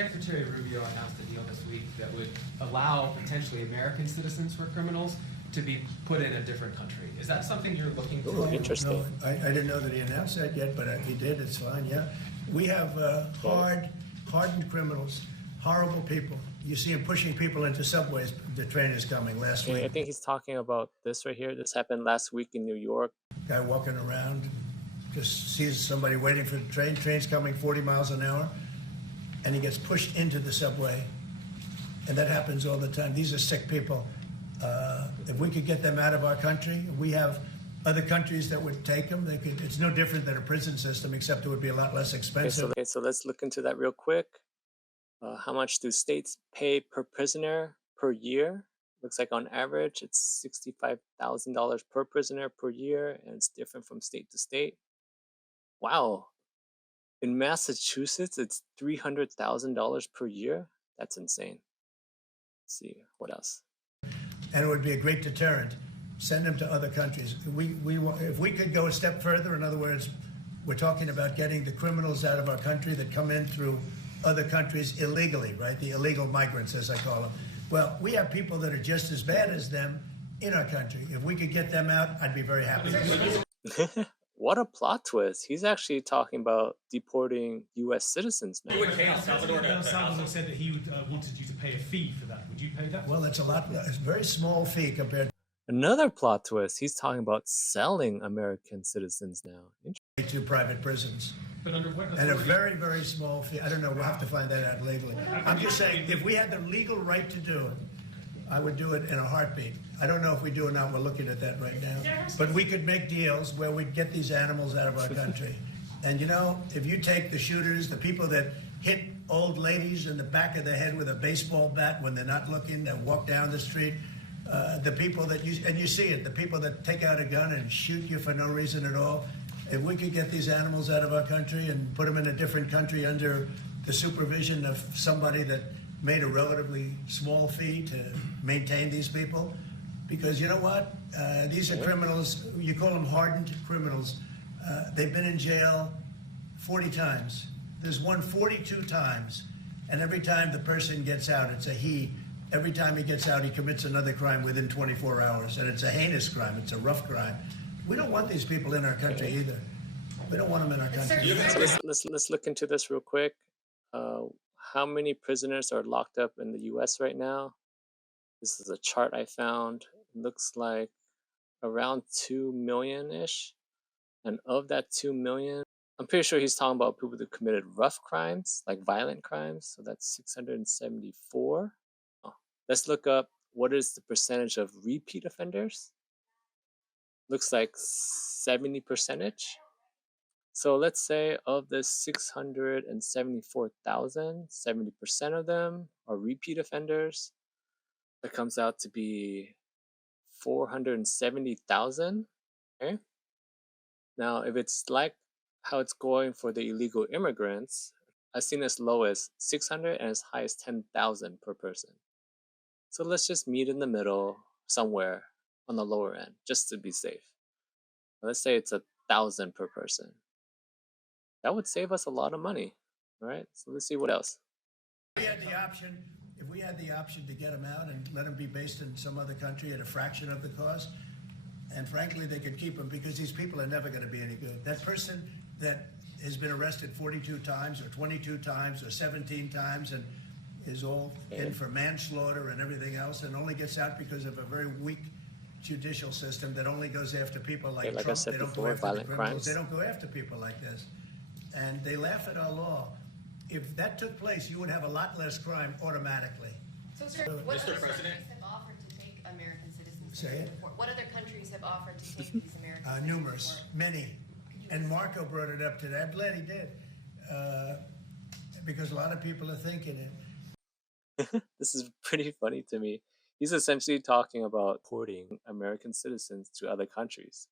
Secretary Rubio announced a deal this week that would allow potentially American citizens for criminals to be put in a different country. Is that something you're looking Oh, for? interesting. No, I didn't know that he announced that yet, but he did. It's fine, yeah. We have hardened criminals, horrible people. You see him pushing people into subways. The train is coming last I week. think he's talking about this right here. This happened last week in New York. Guy walking around, just sees somebody waiting for the train. Train's coming 40 miles an hour, and he gets pushed into the subway. And that happens all the time. These are sick people. If we could get them out of our country, we have other countries that would take them. It's no different than a prison system, except it would be a lot less expensive. Okay, so let's look into that real quick. How much do states pay per prisoner per year? Looks like on average it's $65,000 per prisoner per year, and it's different from state to state. Wow. In Massachusetts, it's $300,000 per year. That's insane. Let's see what else. And it would be a great deterrent. Send them to other countries. If we could go a step further, in other words, we're talking about getting the criminals out of our country that come in through other countries illegally, right? The illegal migrants, as I call them. Well, we have people that are just as bad as them in our country. If we could get them out, I'd be very happy. What a plot twist. He's actually talking about deporting U.S. citizens now. El Salvador said that he wanted you to pay a fee for that. Would you pay that? Well, it's a very small fee compared Another plot twist. He's talking about selling American citizens now. to private prisons. But under what And a very, very small fee. I don't know. We'll have to find that out legally. I'm just saying, if we had the legal right to do it, I would do it in a heartbeat. I don't know if we do it now. We're looking at that right now. But we could make deals where we'd get these animals out of our country. And you know, if you take the shooters, the people that hit old ladies in the back of the head with a baseball bat when they're not looking and walk down the street, the people that you see it, the people that take out a gun and shoot you for no reason at all. If we could get these animals out of our country and put them in a different country under the supervision of somebody that made a relatively small fee to maintain these people, because you know what? These are criminals. You call them hardened criminals. They've been in jail 40 times. There's one 42 times. And every time the person gets out, it's a he. Every time he gets out, he commits another crime within 24 hours. And it's a heinous crime. It's a rough crime. We don't want these people in our country either. We don't want them in our country. So let's look into this real quick. How many prisoners are locked up in the U.S. right now? This is a chart I found. It looks like around 2 million-ish. And of that 2 million, I'm pretty sure he's talking about people that committed rough crimes, like violent crimes. So that's 674. Oh, let's look up what is the percentage of repeat offenders. Looks like 70%. So let's say of the 674,000, 70% of them are repeat offenders. That comes out to be 470,000. Okay. Now, if it's like how it's going for the illegal immigrants, I've seen as low as 600 and as high as 10,000 per person. So let's just meet in the middle somewhere on the lower end, just to be safe. Let's say it's 1,000 per person. That would save us a lot of money, right? So let's see what else. If we had the option to get them out and let them be based in some other country at a fraction of the cost, and frankly, they could keep them because these people are never going to be any good. That person that has been arrested 42 times or 22 times or 17 times and is all in for manslaughter and everything else and only gets out because of a very weak judicial system that only goes after people like Trump. I said they don't before, go after violent the criminals. crimes. They don't go after people like this. And they laugh at our law. If that took place, you would have a lot less crime automatically. So, sir, what other countries have offered to take American citizens? Say it? What other countries have offered to take these American citizens? Numerous, many. And Marco brought it up today. I'm glad he did. Because a lot of people are thinking it. This is pretty funny to me. He's essentially talking about porting American citizens to other countries.